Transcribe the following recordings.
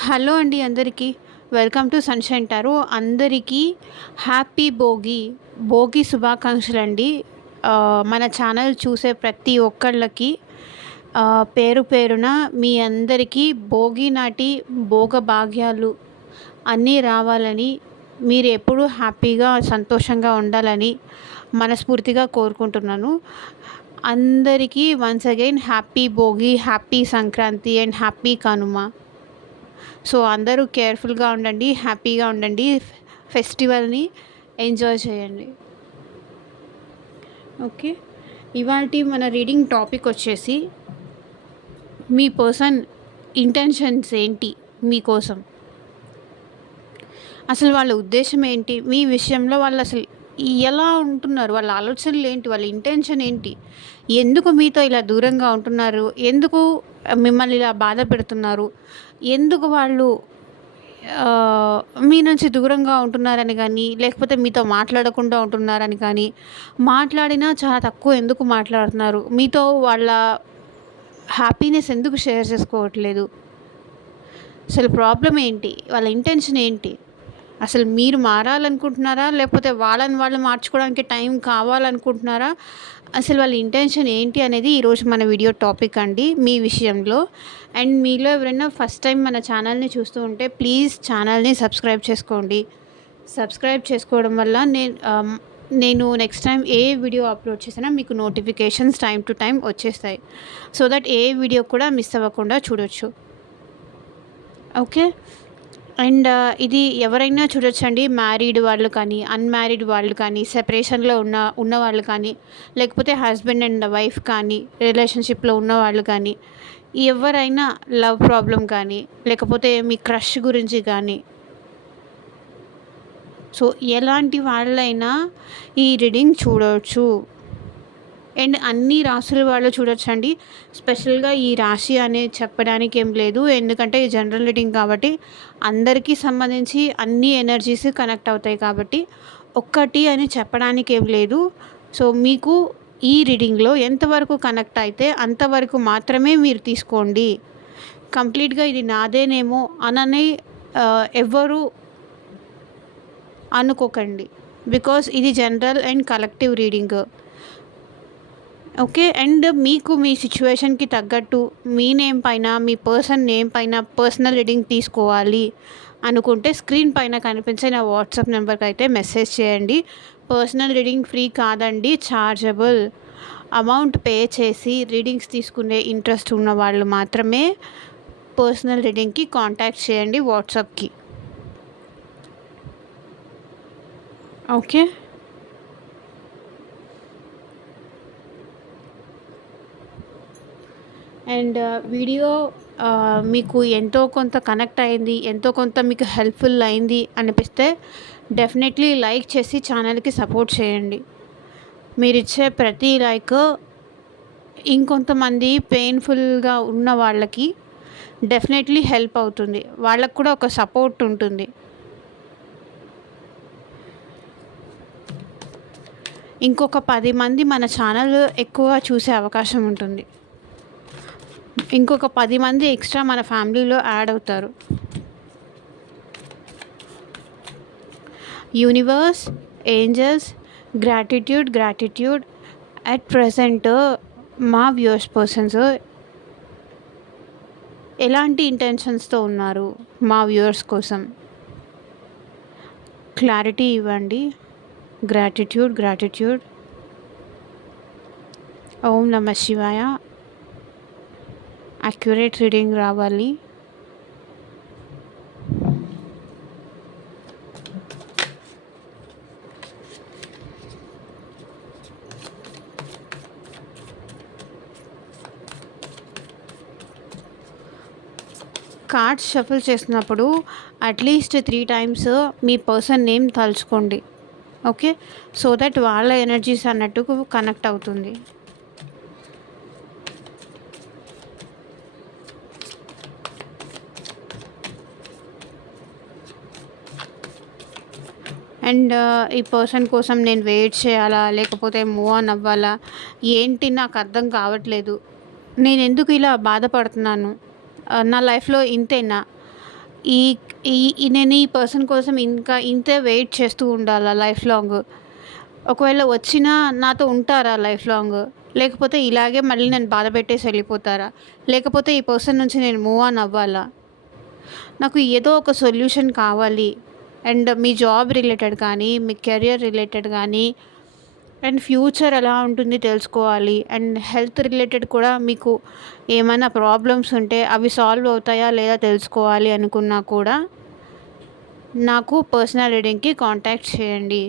Hello అండి అందరికీ. Welcome to sunshine tarot. అందరికీ హ్యాపీ భోగి. భోగి శుభాకాంక్షలండి. మన ఛానల్ చూసే ప్రతి ఒక్కళ్ళకి పేరు పేరున మీ అందరికీ భోగి నాటి భోగభాగ్యాలు అన్నీ రావాలని, మీరు ఎప్పుడూ హ్యాపీగా, సంతోషంగా ఉండాలని మనస్ఫూర్తిగా కోరుకుంటున్నాను. అందరికీ once again happy Bhogi, happy Sankranti and happy Kanuma. So అందరూ కేర్ఫుల్గా ఉండండి, హ్యాపీగా ఉండండి, ఫెస్టివల్ని ఎంజాయ్ చేయండి. ఓకే, ఇవాల్టి మన రీడింగ్ టాపిక్ వచ్చేసి మీ పర్సన్ ఇంటెన్షన్స్ ఏంటి మీకోసం, అసలు వాళ్ళ ఉద్దేశం ఏంటి, మీ విషయంలో వాళ్ళు అసలు ఎలా ఉంటున్నారు, వాళ్ళ ఆలోచనలు ఏంటి, వాళ్ళ ఇంటెన్షన్ ఏంటి, ఎందుకు మీతో ఇలా దూరంగా ఉంటున్నారు, ఎందుకు మిమ్మల్ని ఇలా బాధ పెడుతున్నారు, ఎందుకు వాళ్ళు మీ నుంచి దూరంగా ఉంటున్నారని కానీ, లేకపోతే మీతో మాట్లాడకుండా ఉంటున్నారని కానీ, మాట్లాడినా చాలా తక్కువ ఎందుకు మాట్లాడుతున్నారు, మీతో వాళ్ళ హ్యాపీనెస్ ఎందుకు షేర్ చేసుకోవట్లేదు, అసలు ప్రాబ్లం ఏంటి, వాళ్ళ ఇంటెన్షన్ ఏంటి, అసలు మీరు మారాలనుకుంటున్నారా, లేకపోతే వాళ్ళని వాళ్ళు మార్చుకోవడానికి టైం కావాలనుకుంటున్నారా, అసలు వాళ్ళ ఇంటెన్షన్ ఏంటి అనేది ఈరోజు మన వీడియో టాపిక్ అండి మీ విషయంలో. అండ్ మీలో ఎవరైనా ఫస్ట్ టైం మన ఛానల్ని చూస్తూ ఉంటే ప్లీజ్ ఛానల్ని సబ్స్క్రైబ్ చేసుకోండి. సబ్స్క్రైబ్ చేసుకోవడం వల్ల నేను నెక్స్ట్ టైం ఏ వీడియో అప్లోడ్ చేసినా మీకు నోటిఫికేషన్స్ టైం టు టైం వచ్చేస్తాయి. సో దట్ ఏ వీడియో కూడా మిస్ అవ్వకుండా చూడొచ్చు. ఓకే, అండ్ ఇది ఎవరైనా చూడొచ్చండి. మ్యారీడ్ వాళ్ళు కానీ, అన్మ్యారీడ్ వాళ్ళు కానీ, సెపరేషన్లో ఉన్న వాళ్ళు కానీ, లేకపోతే హస్బెండ్ అండ్ వైఫ్ కానీ, రిలేషన్షిప్లో ఉన్న వాళ్ళు కానీ, ఎవరైనా లవ్ ప్రాబ్లం కానీ, లేకపోతే మీ క్రష్ గురించి కానీ, సో ఎలాంటి వాళ్ళైనా ఈ రీడింగ్ చూడవచ్చు. అండ్ అన్ని రాసుల వాళ్ళు చూడొచ్చండి. స్పెషల్గా ఈ రాశి అనేది చెప్పడానికి ఏం లేదు, ఎందుకంటే ఈ జనరల్ రీడింగ్ కాబట్టి అందరికీ సంబంధించి అన్ని ఎనర్జీస్ కనెక్ట్ అవుతాయి కాబట్టి ఒక్కటి అని చెప్పడానికి ఏం లేదు. సో మీకు ఈ రీడింగ్లో ఎంతవరకు కనెక్ట్ అయితే అంతవరకు మాత్రమే మీరు తీసుకోండి. కంప్లీట్గా ఇది నాదేనేమో అనని ఎవ్వరూ అనుకోకండి, బికాస్ ఇది general and collective reading. Okay, and మీకు మీ సిచ్యువేషన్కి తగ్గట్టు మీ నేమ్ పైన, మీ పర్సన్ నేమ్ పైన పర్సనల్ రీడింగ్ తీసుకోవాలి అనుకుంటే స్క్రీన్ పైన కనిపించే నా వాట్సాప్ నెంబర్కి అయితే మెసేజ్ చేయండి. పర్సనల్ రీడింగ్ ఫ్రీ కాదండి, ఛార్జబుల్. అమౌంట్ పే చేసి రీడింగ్స్ తీసుకునే ఇంట్రెస్ట్ ఉన్న వాళ్ళు మాత్రమే పర్సనల్ రీడింగ్కి కాంటాక్ట్ చేయండి వాట్సాప్కి. ఓకే, అండ్ వీడియో మీకు ఎంతో కొంత కనెక్ట్ అయింది, ఎంతో కొంత మీకు హెల్ప్ఫుల్ అయింది అనిపిస్తే డెఫినెట్లీ లైక్ చేసి ఛానల్కి సపోర్ట్ చేయండి. మీరు ఇచ్చే ప్రతి లైక్ ఇంకొంతమంది పెయిన్ఫుల్గా ఉన్న వాళ్ళకి డెఫినెట్లీ హెల్ప్ అవుతుంది, వాళ్ళకు కూడా ఒక సపోర్ట్ ఉంటుంది. ఇంకొక 10 మంది మన ఛానల్ ఎక్కువ చూసే అవకాశం ఉంటుంది, ఇంకొక 10 మంది ఎక్స్ట్రా మన ఫ్యామిలీలో యాడ్ అవుతారు. Universe, angels, gratitude at present మా వ్యూవర్స్ పర్సన్స్ ఎలాంటి ఇంటెన్షన్స్తో ఉన్నారు, మా వ్యూవర్స్ కోసం క్లారిటీ ఇవ్వండి. గ్రాటిట్యూడ్. ఓం నమః శివాయ. అక్యురేట్ రీడింగ్ రావాలి. కార్డ్స్ షఫుల్ చేసినప్పుడు అట్లీస్ట్ 3 టైమ్స్ మీ పర్సన్ నేమ్ తలుచుకోండి. ఓకే, సో దట్ వాళ్ళ ఎనర్జీస్ అన్నట్టు కనెక్ట్ అవుతుంది. అండ్ ఈ పర్సన్ కోసం నేను వెయిట్ చేయాలా, లేకపోతే మూవ్ ఆన్ అవ్వాలా, ఏంటి నాకు అర్థం కావట్లేదు, నేను ఎందుకు ఇలా బాధపడుతున్నాను, నా లైఫ్లో ఇంతేనా, ఈ నేను ఈ పర్సన్ కోసం ఇంకా ఇంతే వెయిట్ చేస్తూ ఉండాలా లైఫ్ లాంగ్? ఒకవేళ వచ్చినా నాతో ఉంటారా లైఫ్ లాంగ్? లేకపోతే ఇలాగే మళ్ళీ నన్ను బాధపెట్టేసి వెళ్ళిపోతారా? లేకపోతే ఈ పర్సన్ నుంచి నేను మూవ్ ఆన్ అవ్వాలా? నాకు ఏదో ఒక సొల్యూషన్ కావాలి. అండ్ మీ జాబ్ రిలేటెడ్ కానీ, మీ కెరియర్ రిలేటెడ్ కానీ, అండ్ ఫ్యూచర్ ఎలా ఉంటుంది తెలుసుకోవాలి. అండ్ హెల్త్ రిలేటెడ్ కూడా మీకు ఏమైనా ప్రాబ్లమ్స్ ఉంటే అవి సాల్వ్ అవుతాయా లేదా తెలుసుకోవాలి అనుకున్నా కూడా నాకు పర్సనల్ రీడింగ్‌కి కాంటాక్ట్ చేయండి.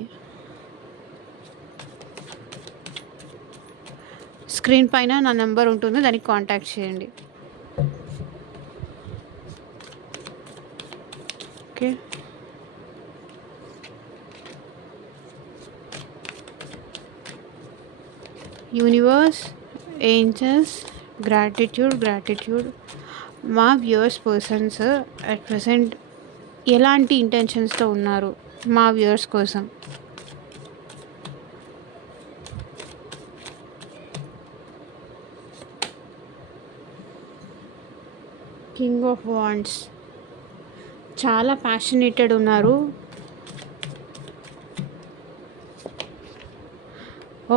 స్క్రీన్ పైన నా నెంబర్ ఉంటుంది. దానికి కాంటాక్ట్ చేయండి. ఓకే. Universe, angels, gratitude. మా వ్యూవర్స్ పర్సన్స్ అట్ ప్రెజెంట్ ఎలాంటి ఇంటెన్షన్స్‌తో ఉన్నారు మా వ్యూవర్స్ కోసం? కింగ్ ఆఫ్ వాండ్స్ చాలా ప్యాషనేటెడ్ ఉన్నారు.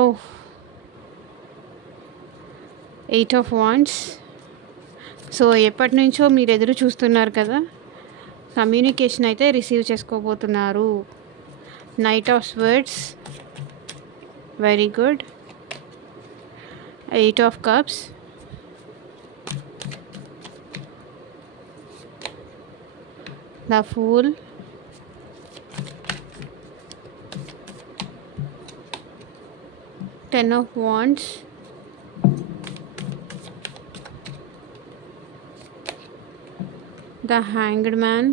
ఓహ్! 8 of wands. సో ఎప్పటినుంచో మీరు ఎదురు చూస్తున్నారు కదా! కమ్యూనికేషన్ అయితే రిసీవ్ చేసుకోబోతున్నారు. Knight of swords, very good. 8 of cups, the fool, Ten of Wands, the Hanged Man,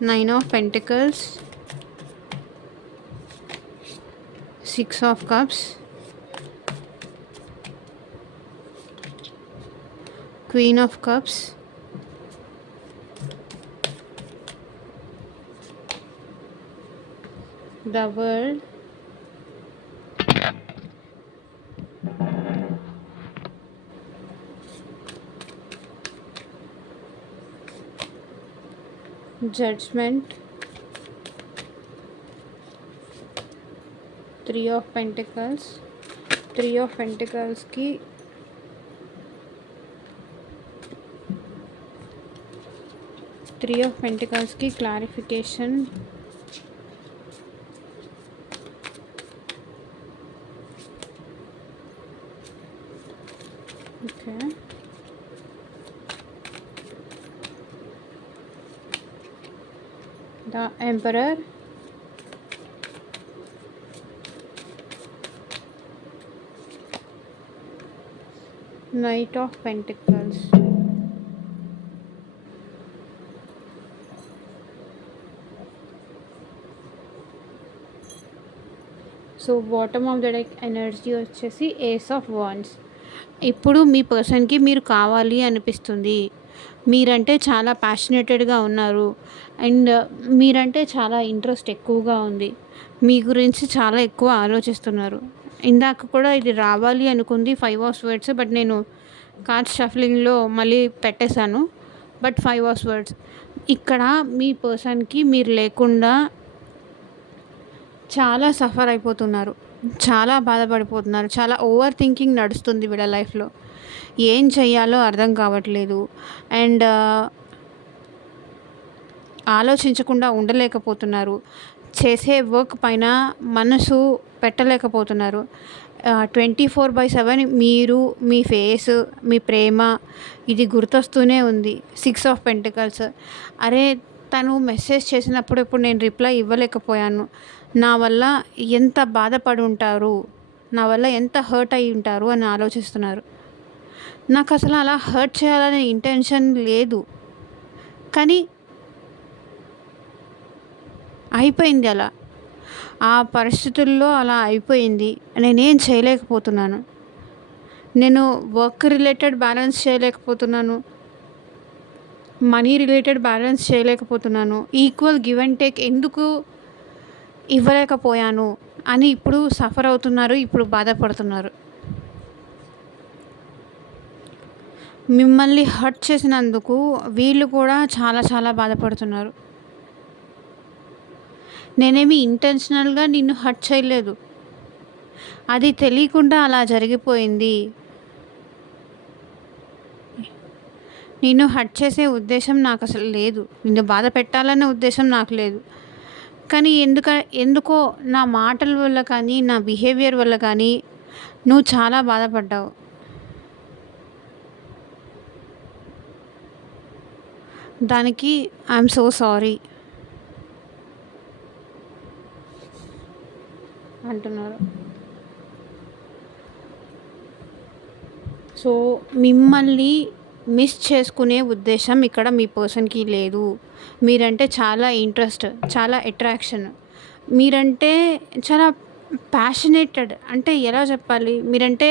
Nine of Pentacles, Six of Cups, Queen of Cups, the World, Judgment, Three of Pentacles. Three of Pentacles की Three of Pentacles की clarification. Okay. The Emperor, Knight of Pentacles. So bottom of the deck energy వచ్చేసి ace of wands. ఇప్పుడు మీ పర్సన్కి మీరు కావాలి అనిపిస్తుంది. మీరంటే చాలా ప్యాషనేటెడ్గా ఉన్నారు. అండ్ మీరంటే చాలా ఇంట్రెస్ట్ ఎక్కువగా ఉంది. మీ గురించి చాలా ఎక్కువ ఆలోచిస్తున్నారు. ఇందాక కూడా ఇది రావాలి అనుకుంది 5 ఆఫ్ స్వర్డ్స్, బట్ నేను కార్డ్ షఫ్లింగ్లో మళ్ళీ పెట్టేశాను. But 5 of swords. ఇక్కడ మీ పర్సన్కి మీరు లేకుండా చాలా సఫర్ అయిపోతున్నారు. చాలా బాధపడిపోతున్నారు. చాలా ఓవర్ థింకింగ్ నడుస్తుంది వీళ్ళ లైఫ్లో. ఏం చెయ్యాలో అర్థం కావట్లేదు. అండ్ ఆలోచించకుండా ఉండలేకపోతున్నారు. చేసే వర్క్ పైన మనసు పెట్టలేకపోతున్నారు. 24/7 మీరు, మీ ఫేస్, మీ ప్రేమ ఇది గుర్తొస్తూనే ఉంది. 6 ఆఫ్ పెంటికల్స్. అరే తను మెసేజ్ చేసినప్పుడు ఇప్పుడు నేను రిప్లై ఇవ్వలేకపోయాను. నా వల్ల ఎంత బాధపడి ఉంటారు, నా వల్ల ఎంత హర్ట్ అయి ఉంటారు అని ఆలోచిస్తున్నారు. నాకు అసలు అలా హర్ట్ చేయాలనే ఇంటెన్షన్ లేదు, కానీ అయిపోయింది అలా. ఆ పరిస్థితుల్లో అలా అయిపోయింది. నేనేం చేయలేకపోతున్నాను. నేను వర్క్ రిలేటెడ్ బ్యాలెన్స్ చేయలేకపోతున్నాను, మనీ రిలేటెడ్ బ్యాలెన్స్ చేయలేకపోతున్నాను. ఈక్వల్ గివ్ అండ్ టేక్ ఎందుకు ఇవ్వలేకపోయాను అని ఇప్పుడు సఫర్ అవుతున్నారు, ఇప్పుడు బాధపడుతున్నారు. మిమ్మల్ని హర్ట్ చేసినందుకు వీళ్ళు కూడా చాలా చాలా బాధపడుతున్నారు. నేనేమి ఇంటెన్షనల్‌గా నిన్ను హర్ట్ చేయలేదు. అది తెలియకుండా అలా జరిగిపోయింది. నిన్ను హర్ట్ చేసే ఉద్దేశ్యం నాకసలు లేదు. నిన్ను బాధ పెట్టాలనే ఉద్దేశ్యం నాకు లేదు. కానీ ఎందుకో నా మాటల వల్ల కానీ, నా బిహేవియర్ వల్ల కానీ నువ్వు చాలా బాధపడ్డావు. దానికి ఐయామ్ సో సారీ అంటున్నారు. సో, మిమ్మల్ని మిస్ చేసుకునే ఉద్దేశం ఇక్కడ మీ పర్సన్‌కి లేదు. మీరంటే చాలా ఇంట్రెస్ట్, చాలా అట్రాక్షన్. మీరంటే చాలా ప్యాషనేటెడ్, అంటే ఎలా చెప్పాలి? మీరంటే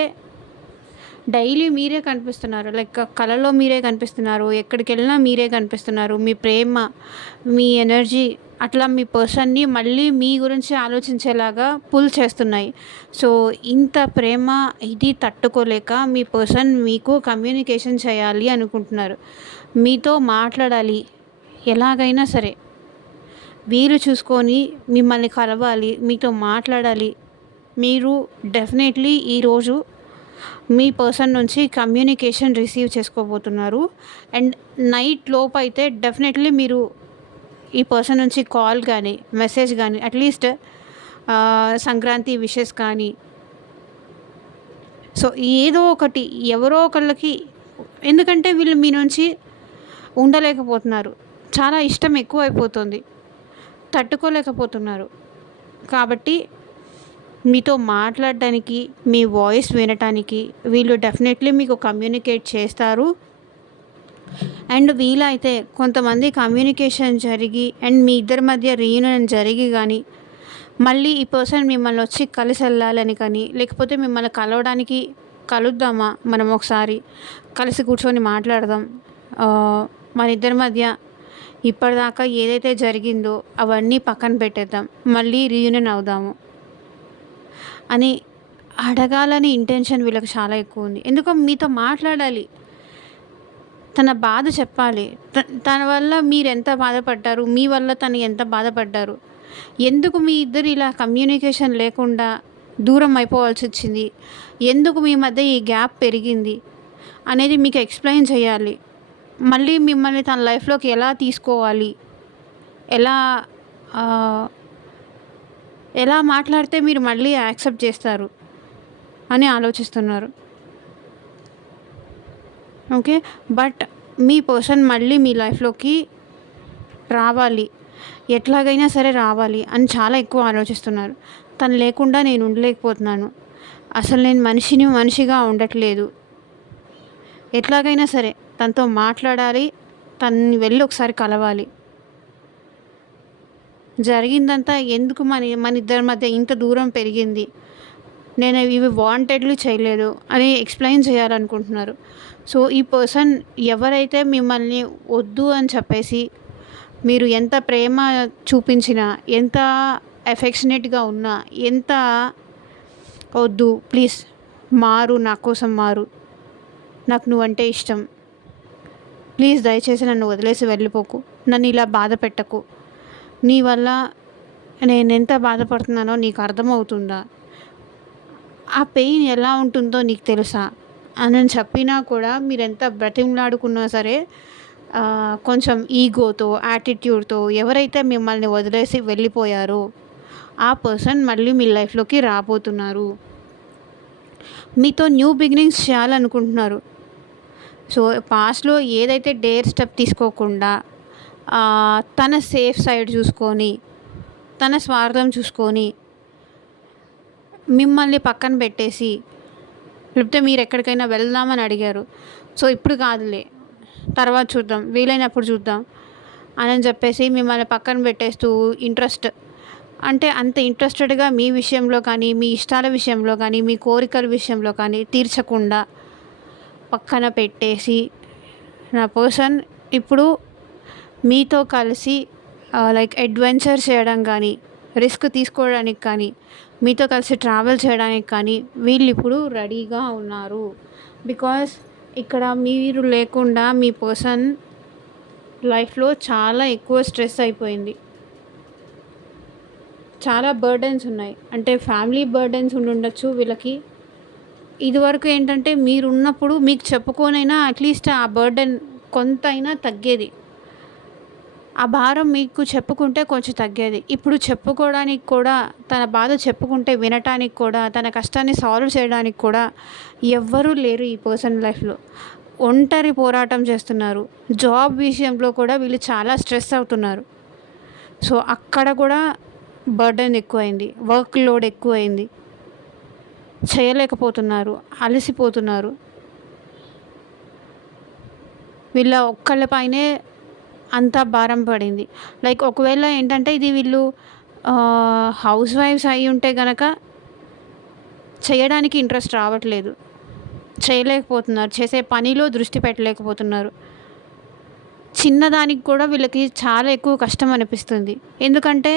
డైలీ మీరే కనిపిస్తున్నారు. లైక్ కలలో మీరే కనిపిస్తున్నారు. ఎక్కడికెళ్ళినా మీరే కనిపిస్తున్నారు. మీ ప్రేమ, మీ ఎనర్జీ అట్లా మీ పర్సన్‌ని మళ్ళీ మీ గురించి ఆలోచించేలాగా పుల్ చేస్తున్నాయి. సో, ఇంత ప్రేమ ఇది తట్టుకోలేక మీ పర్సన్ మీకు కమ్యూనికేషన్ చేయాలి అనుకుంటున్నారు. మీతో మాట్లాడాలి. ఎలాగైనా సరే వీలు చూసుకొని మిమ్మల్ని కలవాలి. మీతో మాట్లాడాలి. మీరు డెఫినెట్‌లీ ఈరోజు మీ పర్సన్ నుంచి కమ్యూనికేషన్ రిసీవ్ చేసుకోబోతున్నారు. అండ్ నైట్ లోపైతే డెఫినెట్‌లీ మీరు ఈ పర్సన్ నుంచి కాల్ కానీ, మెసేజ్ కానీ, అట్‌లీస్ట్ సంక్రాంతి విషెస్ కానీ, సో ఏదో ఒకటి ఎవరో ఒకళ్ళకి, ఎందుకంటే వీళ్ళు మీ నుంచి ఉండలేకపోతున్నారు. చాలా ఇష్టం ఎక్కువైపోతుంది. తట్టుకోలేకపోతున్నారు. కాబట్టి మీతో మాట్లాడడానికి, మీ వాయిస్ వినటానికి వీళ్ళు డెఫినెట్‌లీ మీకు కమ్యూనికేట్ చేస్తారు. అండ్ వీలైతే కొంతమంది కమ్యూనికేషన్ జరిగి అండ్ మీ ఇద్దరి మధ్య రీయూనియన్ జరిగి కానీ, మళ్ళీ ఈ పర్సన్ మిమ్మల్ని వచ్చి కలిసి వెళ్ళాలని కానీ, లేకపోతే మిమ్మల్ని కలవడానికి కలుద్దామా మనం ఒకసారి, కలిసి కూర్చొని మాట్లాడదాం, మన ఇద్దరి మధ్య ఇప్పటిదాకా ఏదైతే జరిగిందో అవన్నీ పక్కన పెట్టేద్దాం, మళ్ళీ రీయూనియన్ అవుదాము అని అడగాలని ఇంటెన్షన్ వీళ్ళకి చాలా ఎక్కువ ఉంది. ఎందుకో మీతో మాట్లాడాలి, తన బాధ చెప్పాలి. తన వల్ల మీరు ఎంత బాధపడ్డారు, మీ వల్ల తను ఎంత బాధపడ్డారు, ఎందుకు మీ ఇద్దరు ఇలా కమ్యూనికేషన్ లేకుండా దూరం అయిపోవాల్సి వచ్చింది, ఎందుకు మీ మధ్య ఈ గ్యాప్ పెరిగింది అనేది మీకు ఎక్స్ప్లెయిన్ చేయాలి. మళ్ళీ మిమ్మల్ని తన లైఫ్లోకి ఎలా తీసుకోవాలి, ఎలా ఎలా మాట్లాడితే మీరు మళ్ళీ యాక్సెప్ట్ చేస్తారు అని ఆలోచిస్తున్నారు. ఓకే, బట్ మీ పర్సన్ మళ్ళీ మీ లైఫ్లోకి రావాలి, ఎట్లాగైనా సరే రావాలి అని చాలా ఎక్కువ ఆలోచిస్తున్నారు. తను లేకుండా నేను ఉండలేకపోతున్నాను, అసలు నేను మనిషిగా ఉండట్లేదు, ఎట్లాగైనా సరే తనతో మాట్లాడాలి, తనని వెళ్ళి ఒకసారి కలవాలి, జరిగిందంతా ఎందుకు మన ఇద్దరి మధ్య ఇంత దూరం పెరిగింది, నేను ఇవి వాంటెడ్లీ చేయలేదు అని ఎక్స్ప్లెయిన్ చేయాలనుకుంటున్నారు. సో ఈ పర్సన్ ఎవరైతే మిమ్మల్ని వద్దు అని చెప్పేసి, మీరు ఎంత ప్రేమ చూపించినా, ఎంత ఎఫెక్షనేట్గా ఉన్నా, ఎంత వద్దు ప్లీజ్ మారు, నా కోసం మారు, నాకు నువ్వంటే ఇష్టం, ప్లీజ్ దయచేసి నన్ను వదిలేసి వెళ్ళిపోకు, నన్ను ఇలా బాధ పెట్టకు, నీ వల్ల నేను ఎంత బాధపడుతున్నానో నీకు అర్థమవుతుందా, ఆ పెయిన్ ఎలా ఉంటుందో నీకు తెలుసా అని చెప్పినా కూడా మీరు ఎంత బ్రతిమలాడుకున్నా సరే కొంచెం ఈగోతో, యాటిట్యూడ్తో ఎవరైతే మిమ్మల్ని వదిలేసి వెళ్ళిపోయారో ఆ పర్సన్ మళ్ళీ మీ లైఫ్లోకి రాబోతున్నారు. మీతో న్యూ బిగినింగ్స్ చేయాలనుకుంటున్నారు. సో పాస్ట్లో ఏదైతే డేర్ స్టెప్ తీసుకోకుండా తన సేఫ్ సైడ్ చూసుకొని, తన స్వార్థం చూసుకొని మిమ్మల్ని పక్కన పెట్టేసి, లేకపోతే మీరు ఎక్కడికైనా వెళ్దామని అడిగారు, సో ఇప్పుడు కాదులే తర్వాత చూద్దాం, వీలైనప్పుడు చూద్దాం అని చెప్పేసి మిమ్మల్ని పక్కన పెట్టేస్తూ అంటే అంత ఇంట్రెస్టెడ్గా మీ విషయంలో కానీ, మీ ఇష్టాల విషయంలో కానీ, మీ కోరికల విషయంలో కానీ తీర్చకుండా పక్కన పెట్టేసి, నా పర్సన్ ఇప్పుడు మీతో కలిసి లైక్ అడ్వెంచర్ చేయడం కానీ, రిస్క్ తీసుకోవడానికి కానీ, మీతో కలిసి ట్రావెల్ చేయడానికి కానీ వీళ్ళిప్పుడు రెడీగా ఉన్నారు. బికాస్ ఇక్కడ మీరు లేకుండా మీ పర్సన్ లైఫ్‌లో చాలా ఎక్కువ స్ట్రెస్ అయిపోయింది. చాలా బర్డెన్స్ ఉన్నాయి. అంటే ఫ్యామిలీ బర్డెన్స్ ఉండుండొచ్చు వీళ్ళకి. ఇదివరకు ఏంటంటే మీరున్నప్పుడు మీకు చెప్పుకొనైనా అట్‌లీస్ట్ ఆ బర్డెన్ కొంతైనా తగ్గేది. ఆ భారం మీకు చెప్పుకుంటే కొంచెం తగ్గేది. ఇప్పుడు చెప్పుకోవడానికి కూడా, తన బాధ చెప్పుకుంటే వినటానికి కూడా, తన కష్టాన్ని సాల్వ్ చేయడానికి కూడా ఎవ్వరూ లేరు ఈ పర్సన్ లైఫ్‌లో. ఒంటరి పోరాటం చేస్తున్నారు. జాబ్ విషయంలో కూడా వీళ్ళు చాలా స్ట్రెస్ అవుతున్నారు. సో, అక్కడ కూడా బర్డెన్ ఎక్కువైంది. వర్క్ లోడ్ ఎక్కువైంది. చేయలేకపోతున్నారు. అలసిపోతున్నారు. వీళ్ళ ఒక్కళ్ళ పైనే అంతా భారం పడింది. లైక్ ఒకవేళ ఏంటంటే ఇది వీళ్ళు హౌస్ వైఫ్స్ అయ్యి ఉంటే గనక చేయడానికి ఇంట్రెస్ట్ రావట్లేదు. చేయలేకపోతున్నారు. చేసే పనిలో దృష్టి పెట్టలేకపోతున్నారు. చిన్నదానికి కూడా వీళ్ళకి చాలా ఎక్కువ కష్టం అనిపిస్తుంది. ఎందుకంటే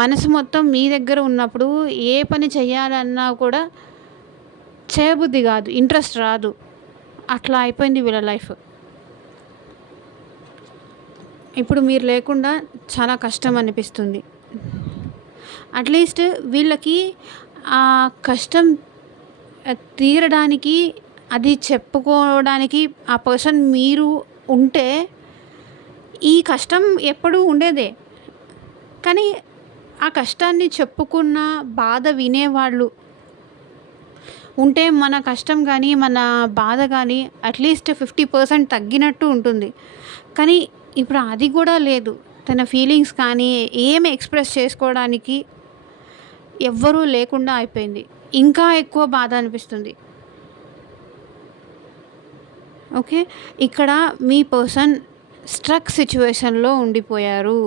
మనసు మొత్తం మీ దగ్గర ఉన్నప్పుడు ఏ పని చేయాలన్నా కూడా చేయబుద్ధి కాదు. ఇంట్రెస్ట్ రాదు. అట్లా అయిపోయింది వీళ్ళ లైఫ్. ఇప్పుడు మీరు లేకుండా చాలా కష్టం అనిపిస్తుంది. అట్లీస్ట్ వీళ్ళకి ఆ కష్టం తీరడానికి, అది చెప్పుకోవడానికి ఆ పర్సన్ మీరు ఉంటే ఈ కష్టం ఎప్పుడూ ఉండేదే. కానీ ఆ కష్టాన్ని చెప్పుకున్న బాధ వినేవాళ్ళు ఉంటే మన కష్టం కానీ, మన బాధ కానీ అట్లీస్ట్ 50% తగ్గినట్టు ఉంటుంది. కానీ ఇప్పుడు అది కూడా లేదు. తన ఫీలింగ్స్ కానీ ఏమి ఎక్స్‌ప్రెస్ చేసుకోవడానికి ఎవ్వరూ లేకుండా అయిపోయింది. ఇంకా ఎక్కువ బాధ అనిపిస్తుంది. ఓకే. ఇక్కడ మీ పర్సన్ స్ట్రక్ సిట్యుయేషన్‌లో ఉండిపోయారు.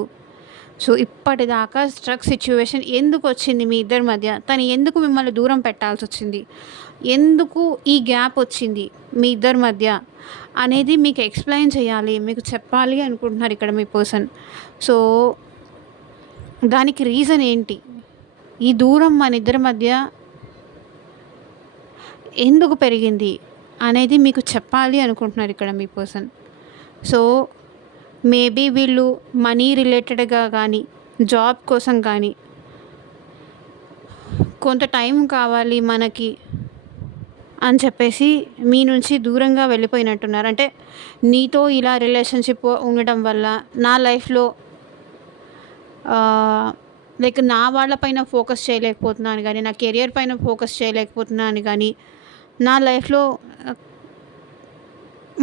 సో, ఇప్పటిదాకా స్ట్రక్ సిట్యుయేషన్ ఎందుకొచ్చింది మీ ఇద్దరి మధ్య? తను ఎందుకు మిమ్మల్ని దూరం పెట్టాల్సొచ్చింది? ఎందుకు ఈ గ్యాప్ వచ్చింది మీ ఇద్దరి మధ్య అనేది మీకు ఎక్స్‌ప్లెయిన్ చేయాలి. మీకు చెప్పాలి అనుకుంటున్నారు ఇక్కడ మీ పర్సన్. సో, దానికి రీజన్ ఏంటి? ఈ దూరం మన ఇద్దరి మధ్య ఎందుకు పెరిగింది అనేది మీకు చెప్పాలి అనుకుంటున్నారు ఇక్కడ మీ పర్సన్. సో, మేబీ వీళ్ళు మనీ రిలేటెడ్‌గా కానీ, జాబ్ కోసం కానీ కొంత టైం కావాలి మనకి అని చెప్పేసి మీ నుంచి దూరంగా వెళ్ళిపోయినట్టున్నారు. అంటే నీతో ఇలా రిలేషన్‌షిప్ ఉండడం వల్ల నా లైఫ్‌లో లైక్ నా వాళ్ళ పైన ఫోకస్ చేయలేకపోతున్నాను కానీ, నా కెరియర్ పైన ఫోకస్ చేయలేకపోతున్నాను కానీ, నా లైఫ్‌లో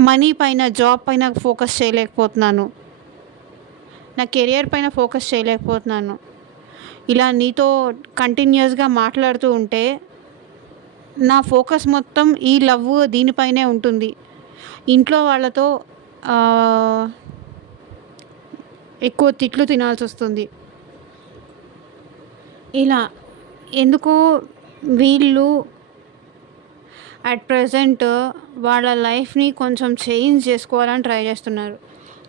మనీ పైన, జాబ్ పైన ఫోకస్ చేయలేకపోతున్నాను. నా కెరియర్ పైన ఫోకస్ చేయలేకపోతున్నాను. ఇలా నీతో కంటిన్యూయస్‌గా మాట్లాడుతూ ఉంటే నా ఫోకస్ మొత్తం ఈ లవ్ దీనిపైనే ఉంటుంది. ఇంట్లో వాళ్ళతో ఎక్కువ తిట్లు తినాల్సొస్తుంది. ఇలా ఎందుకో వీళ్ళు అట్ ప్రెజెంట్ వాళ్ళ లైఫ్‌ని కొంచెం చేంజ్ చేసుకోవాలని ట్రై చేస్తున్నారు.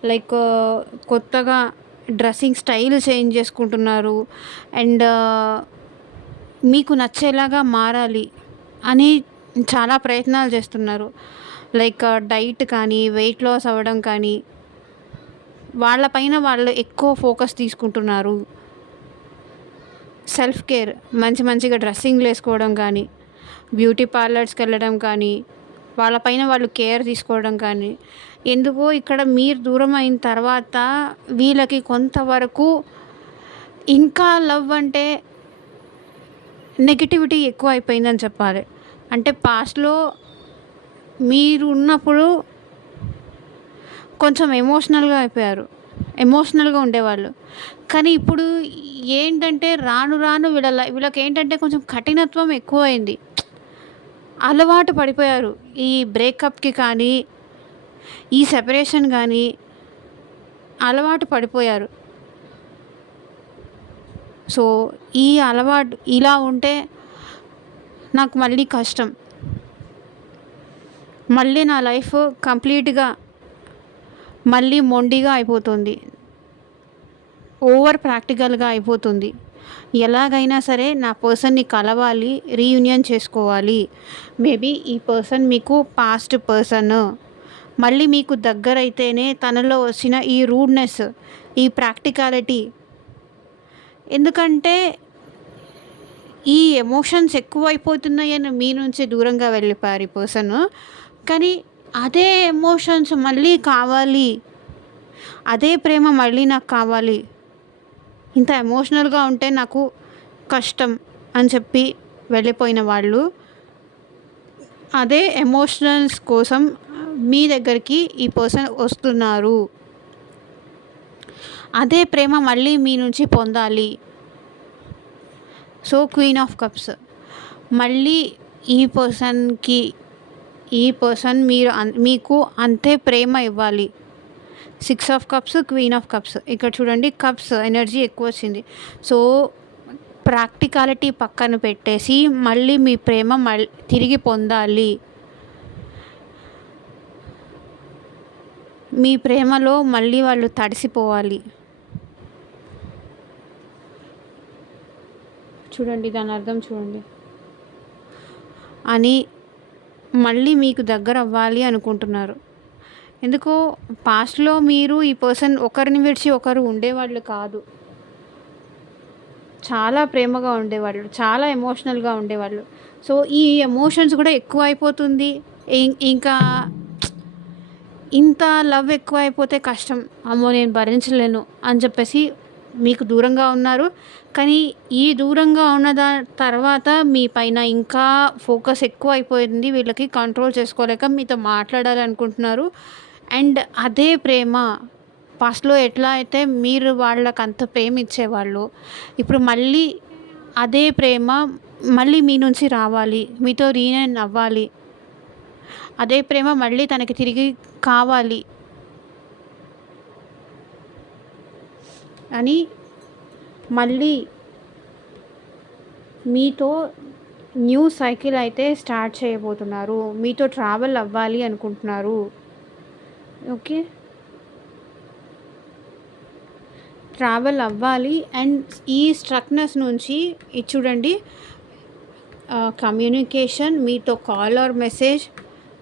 లైక్ కొత్తగా డ్రెస్సింగ్ స్టైల్ చేంజ్ చేసుకుంటున్నారు. అండ్ మీకు నచ్చేలాగా మారాలి అని చాలా ప్రయత్నాలు చేస్తున్నారు. లైక్ డైట్ కానీ, వెయిట్ లాస్ అవ్వడం కానీ, వాళ్ళ పైన వాళ్ళు ఎక్కువ ఫోకస్ తీసుకుంటున్నారు. సెల్ఫ్ కేర్, మంచిగా డ్రెస్సింగ్లు వేసుకోవడం కానీ, బ్యూటీ పార్లర్స్కి వెళ్ళడం కానీ, వాళ్ళ పైన వాళ్ళు కేర్ తీసుకోవడం కానీ. ఎందుకో ఇక్కడ మీరు దూరం అయిన తర్వాత వీళ్ళకి కొంతవరకు ఇంకా లవ్ అంటే నెగటివిటీ ఎక్కువ అయిపోయిందని చెప్పాలి. అంటే పాస్ట్‌లో మీరు ఉన్నప్పుడు కొంచెం ఎమోషనల్‌గా అయిపోయారు. ఎమోషనల్‌గా ఉండేవాళ్ళు. కానీ ఇప్పుడు ఏంటంటే రాను వీళ్ళకేంటంటే కొంచెం కఠినత్వం ఎక్కువైంది. అలవాటు పడిపోయారు. ఈ బ్రేకప్‌కి కానీ, ఈ సెపరేషన్ కానీ అలవాటు పడిపోయారు. సో, ఈ అలవాటు ఇలా ఉంటే నాకు మళ్ళీ కష్టం. మళ్ళీ నా లైఫ్ కంప్లీట్‌గా మళ్ళీ మొండిగా అయిపోతుంది. ఓవర్ ప్రాక్టికల్‌గా అయిపోతుంది. ఎలాగైనా సరే నా పర్సన్‌ని కలవాలి, రీయూనియన్ చేసుకోవాలి. మేబీ ఈ పర్సన్ మీకు పాస్ట్ పర్సన్. మళ్ళీ మీకు దగ్గరైతేనే తనలో వచ్చిన ఈ రూడ్‌నెస్, ఈ ప్రాక్టికాలిటీ, ఎందుకంటే ఈ ఎమోషన్స్ ఎక్కువైపోతున్నాయని మీ నుంచి దూరంగా వెళ్ళిపోయారు ఈ పర్సన్. కానీ అదే ఎమోషన్స్ మళ్ళీ కావాలి, అదే ప్రేమ మళ్ళీ నాకు కావాలి, ఇంత ఎమోషనల్గా ఉంటే నాకు కష్టం అని చెప్పి వెళ్ళిపోయిన వాళ్ళు అదే ఎమోషనల్స్ కోసం మీ దగ్గరికి ఈ పర్సన్ వస్తున్నారు. అదే ప్రేమ మళ్ళీ మీ నుంచి పొందాలి. సో క్వీన్ ఆఫ్ కప్స్ మళ్ళీ ఈ పర్సన్కి, ఈ పర్సన్ మీకు అంతే ప్రేమ ఇవ్వాలి. 6 of cups, queen of cups. ఇక్కడ చూడండి కప్స్ ఎనర్జీ ఎక్కువ వచ్చింది. సో ప్రాక్టికాలిటీ పక్కన పెట్టేసి మళ్ళీ మీ ప్రేమ తిరిగి పొందాలి. మీ ప్రేమలో మళ్ళీ వాళ్ళు తడిసిపోవాలి. చూడండి దాని అర్థం చూడండి. అని మళ్ళీ మీకు దగ్గర అవ్వాలి అనుకుంటున్నారు. ఎందుకో పాస్ట్లో మీరు ఈ పర్సన్ ఒకరిని విడిచి ఒకరు ఉండేవాళ్ళు కాదు. చాలా ప్రేమగా ఉండేవాళ్ళు, చాలా ఎమోషనల్గా ఉండేవాళ్ళు. సో ఈ ఎమోషన్స్ కూడా ఎక్కువ అయిపోతుంది. ఇంకా ఇంత లవ్ ఎక్కువ అయిపోతే కష్టం, అమ్మో నేను భరించలేను అని చెప్పేసి మీకు దూరంగా ఉన్నారు. కానీ ఈ దూరంగా ఉన్న తర్వాత మీ పైన ఇంకా ఫోకస్ ఎక్కువ అయిపోయింది. వీళ్ళకి కంట్రోల్ చేసుకోలేక మీతో మాట్లాడాలి అనుకుంటున్నారు. అండ్ అదే ప్రేమ పాస్ట్లో ఎట్లా అయితే మీరు వాళ్ళకి అంత ప్రేమ ఇచ్చేవాళ్ళు, ఇప్పుడు మళ్ళీ అదే ప్రేమ మళ్ళీ మీ నుంచి రావాలి, మీతో రీయూనియన్ అవ్వాలి. అదే ప్రేమ మళ్ళీ తనకి తిరిగి కావాలి అని మళ్ళీ మీతో న్యూ సైకిల్ అయితే స్టార్ట్ చేయబోతున్నారు. మీతో ట్రావెల్ అవ్వాలి అనుకుంటున్నారు. ఓకే, ట్రావెల్ అవ్వాలి. అండ్ ఈ స్ట్రక్నెస్ నుంచి ఇది చూడండి, కమ్యూనికేషన్, మీతో call or message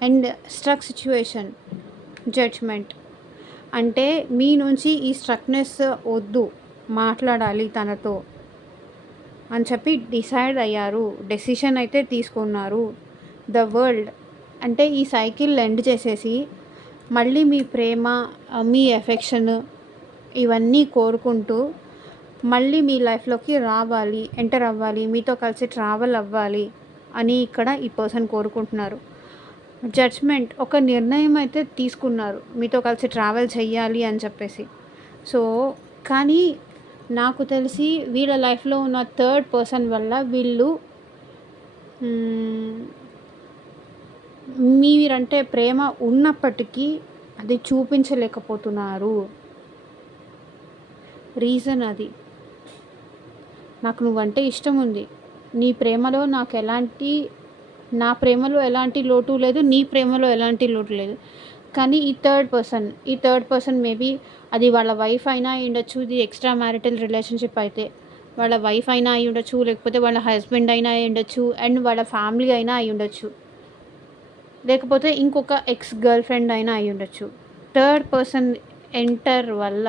and struck situation, judgement. అంటే మీ నుంచి ఈ స్ట్రక్నెస్ వద్దు, మాట్లాడాలి తనతో అని చెప్పి డిసైడ్ అయ్యారు, డెసిషన్ అయితే తీసుకున్నారు. ద వరల్డ్ అంటే ఈ సైకిల్ ఎండ్ చేసేసి మళ్ళీ మీ ప్రేమ, మీ ఎఫెక్షన్ ఇవన్నీ కోరుకుంటూ మళ్ళీ మీ లైఫ్లోకి రావాలి, ఎంటర్ అవ్వాలి, మీతో కలిసి ట్రావెల్ అవ్వాలి అని ఇక్కడ ఈ పర్సన్ కోరుకుంటున్నారు. జడ్జ్మెంట్, ఒక నిర్ణయం అయితే తీసుకున్నారు మీతో కలిసి ట్రావెల్ చెయ్యాలి అని చెప్పేసి. సో కానీ నాకు తెలిసి వీళ్ళ లైఫ్లో ఉన్న థర్డ్ పర్సన్ వల్ల వీళ్ళు మీరంటే ప్రేమ ఉన్నప్పటికీ అది చూపించలేకపోతున్నారు. రీజన్ అది, నాకు నువ్వంటే ఇష్టం ఉంది, నీ ప్రేమలో నాకు నా ప్రేమలో ఎలాంటి లోటు లేదు, నీ ప్రేమలో ఎలాంటి లోటు లేదు. కానీ ఈ థర్డ్ పర్సన్ మేబీ అది వాళ్ళ వైఫ్ అయినా అయి ఉండొచ్చు, ఇది ఎక్స్ట్రా మ్యారిటల్ రిలేషన్షిప్ అయితే వాళ్ళ వైఫ్ అయినా అయి ఉండొచ్చు, లేకపోతే వాళ్ళ హస్బెండ్ అయినా అయి ఉండొచ్చు, అండ్ వాళ్ళ ఫ్యామిలీ అయినా అయి ఉండొచ్చు, లేకపోతే ఇంకొక ఎక్స్ గర్ల్ ఫ్రెండ్ అయినా అయి ఉండొచ్చు. థర్డ్ పర్సన్ ఎంటర్ వల్ల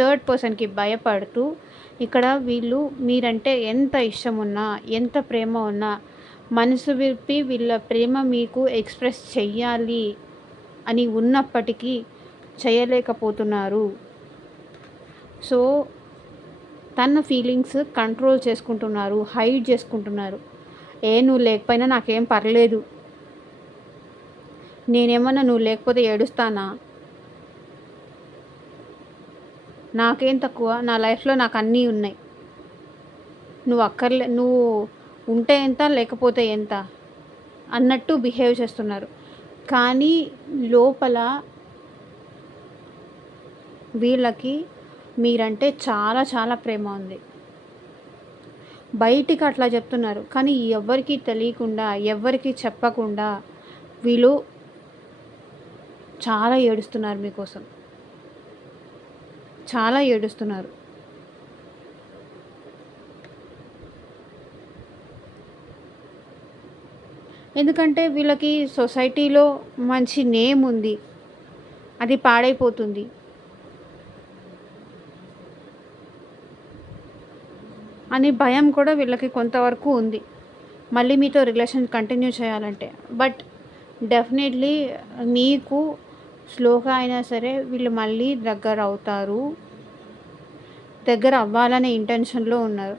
థర్డ్ పర్సన్కి భయపడుతూ ఇక్కడ వీళ్ళు మీరంటే ఎంత ఇష్టం ఉన్నా, ఎంత ప్రేమ ఉన్నా మనసు విప్పి వీళ్ళ ప్రేమ మీకు ఎక్స్ప్రెస్ చెయ్యాలి అని ఉన్నప్పటికీ చేయలేకపోతున్నారు. సో తన ఫీలింగ్స్ కంట్రోల్ చేసుకుంటున్నారు, హైడ్ చేసుకుంటున్నారు. నువ్వు లేకపోయినా నాకేం పర్లేదు, నేనేమన్నా నువ్వు లేకపోతే ఏడుస్తానా, నాకేం తక్కువ, నా లైఫ్లో నాకు అన్నీ ఉన్నాయి, నువ్వు ఉంటే ఎంత లేకపోతే ఎంత అన్నట్టు బిహేవ్ చేస్తున్నారు. కానీ లోపల వీళ్ళకి మీరంటే చాలా చాలా ప్రేమ ఉంది. బయటికి అట్లా చెప్తున్నారు, కానీ ఎవరికి తెలియకుండా, ఎవరికి చెప్పకుండా వీళ్ళు చాలా ఏడుస్తున్నారు మీకోసం, చాలా ఏడుస్తున్నారు. ఎందుకంటే వీళ్ళకి సొసైటీలో మంచి నేమ్ ఉంది. అది పాడైపోతుంది అని భయం కూడా వీళ్ళకి కొంతవరకు ఉంది. మళ్ళీ మీతో రిలేషన్ కంటిన్యూ చేయాలంటే. బట్ డెఫినెట్‌లీ మీకు స్లోగా అయినా సరే వీళ్ళు మళ్ళీ దగ్గరవుతారు. దగ్గర అవ్వాలనే ఇంటెన్షన్‌లో ఉన్నారు.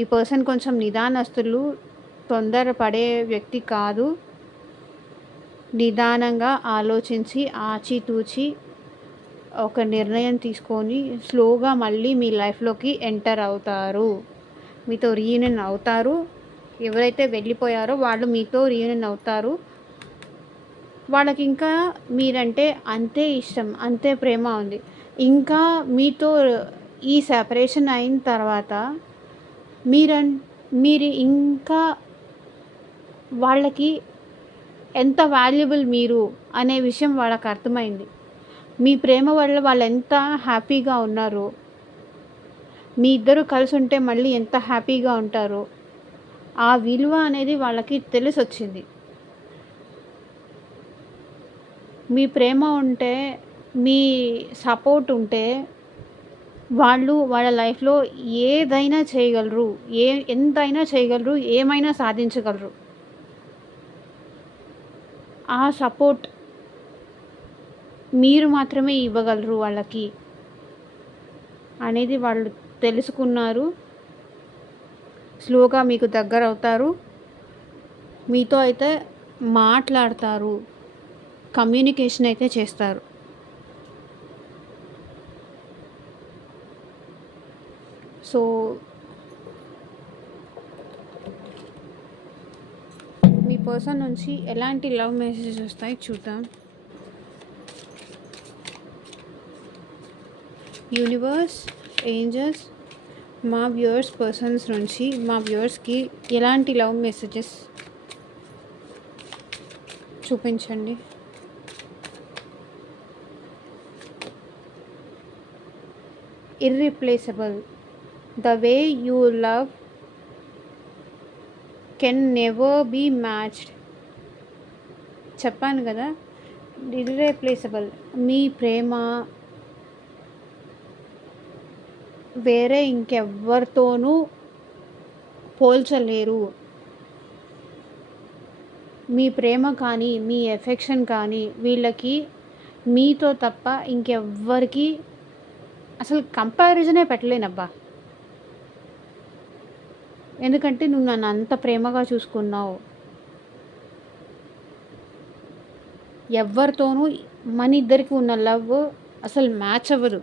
ఈ పర్సన్ కొంచెం నిదానస్తులు, తొందరపడే వ్యక్తి కాదు. నిదానంగా ఆలోచించి, ఆచితూచి ఒక నిర్ణయం తీసుకొని స్లోగా మళ్ళీ మీ లైఫ్‌లోకి ఎంటర్ అవుతారు. మీతో రీయూనియన్ అవుతారు. ఎవరైతే వెళ్ళిపోయారో వాళ్ళు మీతో రీయూనియన్ అవుతారు. వాళ్ళకింకా మీరంటే అంతే ఇష్టం, అంతే ప్రేమ ఉంది. ఇంకా మీతో ఈ సెపరేషన్ అయిన తర్వాత మీరు ఇంకా వాళ్ళకి ఎంత వాల్యుబుల్ మీరు అనే విషయం వాళ్ళకి అర్థమైంది. మీ ప్రేమ వల్ల వాళ్ళెంత హ్యాపీగా ఉన్నారో, మీ ఇద్దరు కలిసి ఉంటే మళ్ళీ ఎంత హ్యాపీగా ఉంటారో, ఆ విలువ అనేది వాళ్ళకి తెలిసొచ్చింది. మీ ప్రేమ ఉంటే, మీ సపోర్ట్ ఉంటే వాళ్ళు వాళ్ళ లైఫ్‌లో ఏదైనా చేయగలరు. ఎంతైనా చేయగలరు. ఏమైనా సాధించగలరు. ఆ సపోర్ట్ మీరు మాత్రమే ఇవ్వగలరు వాళ్ళకి అనేది వాళ్ళు తెలుసుకున్నారు. స్లోగా మీకు దగ్గరవుతారు. మీతో అయితే మాట్లాడతారు. కమ్యూనికేషన్ అయితే చేస్తారు. సో మీ పర్సన్ నుంచి ఎలాంటి లవ్ మెసేజెస్ వస్తాయి చూద్దాం. యూనివర్స్, ఏంజెల్స్, మా వ్యూవర్స్ పర్సన్స్ నుంచి మా వ్యూవర్స్కి ఎలాంటి లవ్ మెసేజెస్ చూపించండి. Irreplaceable. The way you love can never be matched. చెప్పాను కదా, ఇర్రిప్లేసబుల్. మీ ప్రేమ వేరే ఇంకెవ్వరితోనూ పోల్చలేరు. మీ ప్రేమ కానీ, మీ ఎఫెక్షన్ కానీ వీళ్ళకి మీతో తప్ప ఇంకెవ్వరికి అసలు కంపారిజనే పెట్టలేనబ్బా. ఎందుకంటే నువ్వు నన్ను అంత ప్రేమగా చూసుకున్నావు. ఎవరితోనూ మన ఇద్దరికి ఉన్న లవ్ అసలు మ్యాచ్ అవ్వదు.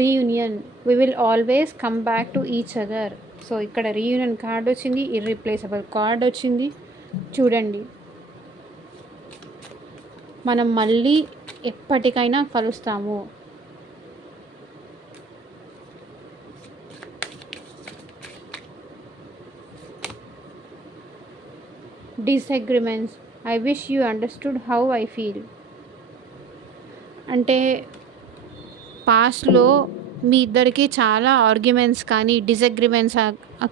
Reunion. We will always come back to each other. So ఇక్కడ రీయూనియన్ కార్డ్ వచ్చింది, ఇర్రిప్లేసబుల్ కార్డ్ వచ్చింది. చూడండి, మనం మళ్ళీ ఎప్పటికైనా కలుస్తాము. Disagreements. I wish you understood how I feel. అంటే పాస్ట్లో మీ ఇద్దరికి చాలా ఆర్గ్యుమెంట్స్ కానీ, డిసగ్రిమెంట్స్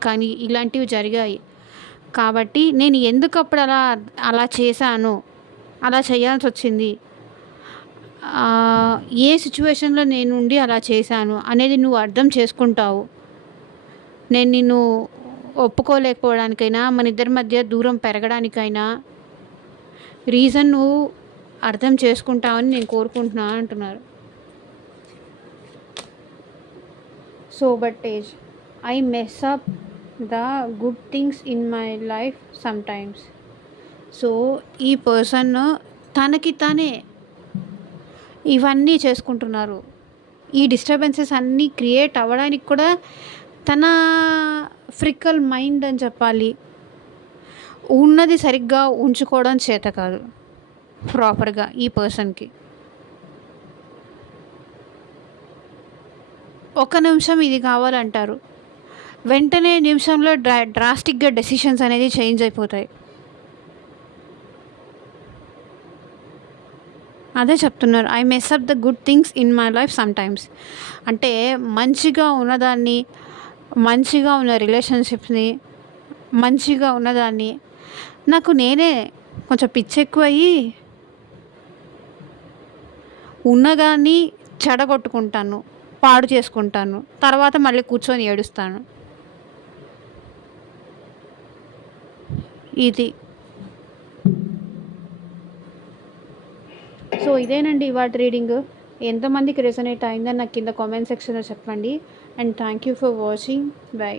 కానీ ఇలాంటివి జరిగాయి. కాబట్టి నేను ఎందుకు అప్పుడు అలా చేశాను, అలా చేయాల్సి వచ్చింది, ఏ సిచ్యువేషన్లో నేను ఉండి అలా చేశాను అనేది నువ్వు అర్థం చేసుకుంటావు. నేను నిన్ను ఒప్పుకోలేకపోవడానికైనా, మన ఇద్దరి మధ్య దూరం పెరగడానికైనా రీజన్ నువ్వు అర్థం చేసుకుంటావని నేను కోరుకుంటున్నా అంటున్నారు. So but age I mess up the good things in my life sometimes. So ఈ పర్సన్ తనకి తానే ఇవన్నీ చేసుకుంటున్నారు. ఈ డిస్టర్బెన్సెస్ అన్నీ క్రియేట్ అవ్వడానికి కూడా తన ఫ్రికల్ మైండ్ అని చెప్పాలి, ఉన్నది సరిగ్గా ఉంచుకోవడం చేత కాదు ప్రాపర్గా ఈ పర్సన్కి. ఒక నిమిషం ఇది కావాలంటారు, వెంటనే నిమిషంలో డ్రాస్టిక్గా డెసిషన్స్ అనేది చేంజ్ అయిపోతాయి. అదే చెప్తున్నారు. I mess up the good things in my life sometimes. అంటే మంచిగా ఉన్నదాన్ని, మంచిగా ఉన్న రిలేషన్‌షిప్స్‌ని, మంచిగా ఉన్నదాన్ని నాకు నేనే కొంచెం పిచ్చెక్కువయ్యి ఉన్నదాన్ని చెడగొట్టుకుంటాను, పాడు చేసుకుంటాను. తర్వాత మళ్ళీ కూర్చొని ఏడుస్తాను. ఇది. సో, ఇదేనండి ఇవాల్టి రీడింగు. ఎంతమందికి రెసొనేట్ అయిందని నాకు కింద కామెంట్ సెక్షన్‌లో చెప్పండి. And thank you for watching. By.